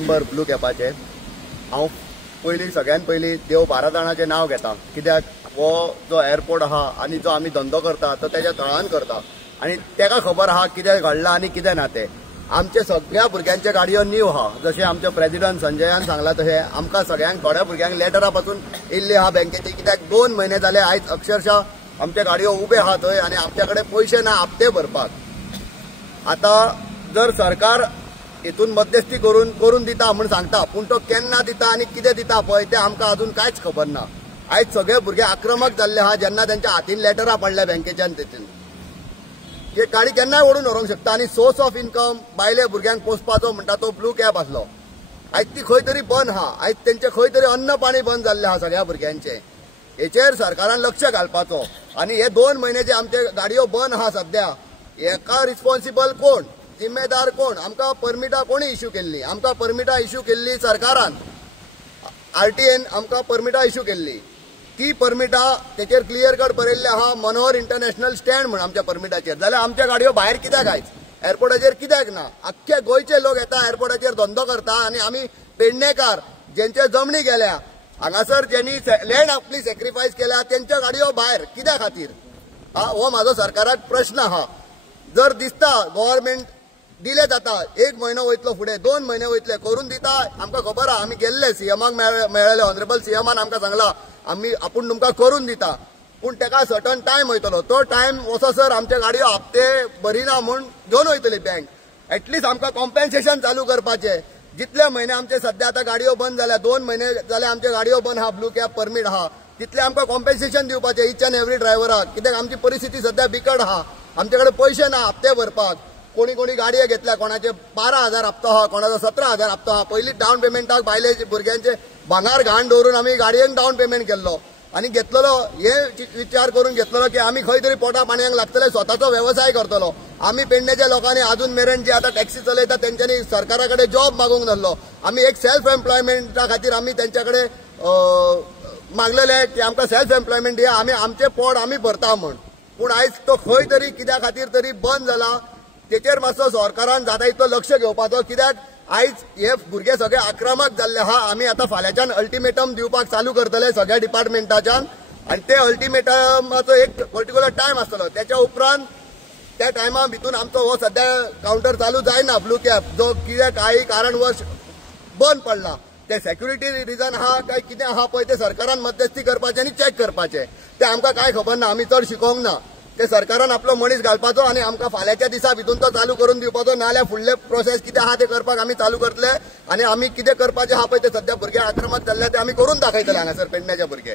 Member blue कॅपाचे हांव पयलीं सगळ्यात पयलीं देव भारताणाचें नांव घेता, कित्याक हो जो एअरपोर्ट आहा आनी जो आमी धंदो करता तो तेज्या तळान करता आनी तेका खबर आहा कितें घडलां आनी कितें ना तें. आमचे सगळ्या भुरग्यांचे गाडयो न्यू आहा, जशें आमचे प्रेसिडेंट संजयान सांगला तशें आमकां सगळ्यांक थोड्या भुरग्यांक लेटरा पासून येयल्ली आहा बँकेची, कित्याक 2 म्हयने जाले आयज अक्षरशः आमचे गाडयो उबे आहा थंय आनी आमचे कडेन पयशे ना हप्ते भरपाक. आतां जर सरकार हितून मध्यस्थी करून दिता म्हूण सांगता, पूण तो केन्ना दिता आनी कितें दिता पळय तें आमकां अजून कांयच खबर ना. आयज सगळे भुरगे आक्रमक जाल्ले आहा जेन्ना तांच्या हातीन लेटरां पडल्या बँकेच्यान तेतून हे गाडी केन्नाय ओडून व्हरूंक शकता. आनी सोर्स ऑफ इन्कम बायले भुरग्यांक पोसपाचो म्हणटा तो ब्लू कॅब आसलो, आयज ती खंय तरी बंद आहा. आयज तेंचे खंय तरी अन्न पाणी बंद जाल्ले आहा सगळ्या भुरग्यांचे. हेचेर सरकारान लक्ष घालपाचो. आनी हे 2 म्हयने जे आमचे गाडयो बंद आहा सध्या, हेका रिस्पॉन्सिबल कोण, जिम्मेदार कोण? आमकां परमिटां कोणी इश्यू केल्ली? आमकां परमिटां इश्यू केल्ली सरकारान, आरटीएन आमकां परमिटां इश्यू केल्ली. ती परमिटां तेचेर क्लियर कट बरयल्ले आहा मनोहर इंटरनॅशनल स्टँड म्हणून आमच्या परमिटाचेर. जाल्यार आमच्या गाडयो भायर कित्याक आयज एअरपोर्टाचेर कित्याक ना? आख्खे गोंयचे लोक येता एअरपोर्टाचेर धंदो करता आनी आमी पेडणेकार जेंचे जमनी गेल्या हांगासर ज्यांनी लँड आपली सॅक्रिफायस केल्या तेंच्यो गाडयो भायर कित्या खातीर? हो म्हाजो सरकाराक प्रश्न आहा. जर दिसता गव्हर्नमेंट दिले जाता, 1 म्हयनो वयतलो फुडें, 2 म्हयने वयतले, करून दिता, आमकां खबर आहा. आमी गेल्ले सीएमाक मेळ्ळेले, ऑनरेबल सीएमान आमकां सांगला आपूण तुमकां करून दिता, पूण तेका सर्टन टायम वयतलो. तो टायम वचसर आमचे गाडयो हप्ते भरिना म्हूण घेवन वयतली बँक. एटलीस्ट आमकां कॉम्पेन्सेशन चालू करपाचें. जितले म्हयने आमचे सध्या आतां गाडयो बंद जाल्या, 2 म्हयने जाले आमचे गाडयो बंद आहा, ब्लू कॅब परमीट आहा, तितले आमकां कॉम्पेन्सेशन दिवपाचें ईच अँड एवरी ड्रायव्हराक. कित्याक आमची परिस्थिती सध्या बिकट आहा, आमचे कडेन पयशे ना हप्ते भरपाक. कोणी गाडये घेतल्या, कोणाचे 12,000 हप्तो आहा, कोणाचो 17,000 हप्तो आहा. पयलीं डावन पेमेंटाक बायले भुरग्यांचे भांगार घाण दवरून आमी गाडयेक डावन पेमेंट केल्लो आनी घेतलेलो. हे विचार करून घेतलेलो की आमी खंय तरी पोटा पाणयाक लागतले, स्वताचो व्यवसाय करतलो. आमी पेडणेच्या लोकांनी अजून मेरेन जे आतां टॅक्सी चलयता तेंच्यांनी सरकारा कडेन जॉब मागूंक नासलो. आमी एक सेल्फ एम्प्लॉयमेंटा खातीर आमी तेंच्या कडेन मागलेले की आमकां सेल्फ एम्प्लॉयमेंट दिया, आमी आमचें पोट आमी भरता म्हूण. पूण आयज तो खंय तरी कित्या खातीर तरी बंद जाला. तेचेर मातसो सरकारान जाता इतलो लक्ष घेवपाचो, कित्याक आयज हे भुरगे सगळे आक्रमक जाल्ले आहा. आमी आतां फाल्यांच्यान अल्टिमेटम दिवपाक चालू करतले सगळ्या डिपार्टमेंटाच्यान आनी ते अल्टिमेटमाचो एक पर्टिक्युलर टायम आसतलो. त्याच्या उपरांत त्या टायमा भितून आमचो हो सध्या काउंटर चालू जायना ब्लू कॅब, जो कित्याक काही कारणवश बंद पडला. ते सेक्युरिटी रिजन आहा काय कितें आहा पळय ते सरकारान मध्यस्थी करपाचें आनी चॅक करपाचें. ते आमकां कांय खबर ना, आमी चड शिकोवंक ना. ते सरकारान आपलो मनीस घालपाचो आनी आमकां फाल्यांच्या दिसा भितून तो चालू करून दिवपाचो, नाल्यार फुडले प्रोसेस कितें आहा ते करपाक आमी चालू करतले. आनी आमी कितें करपाचें आहा पळय ते सध्या भुरगे आक्रमक जाल्ले ते आमी करून दाखयतले हांगासर पेडण्याचे भुरगे.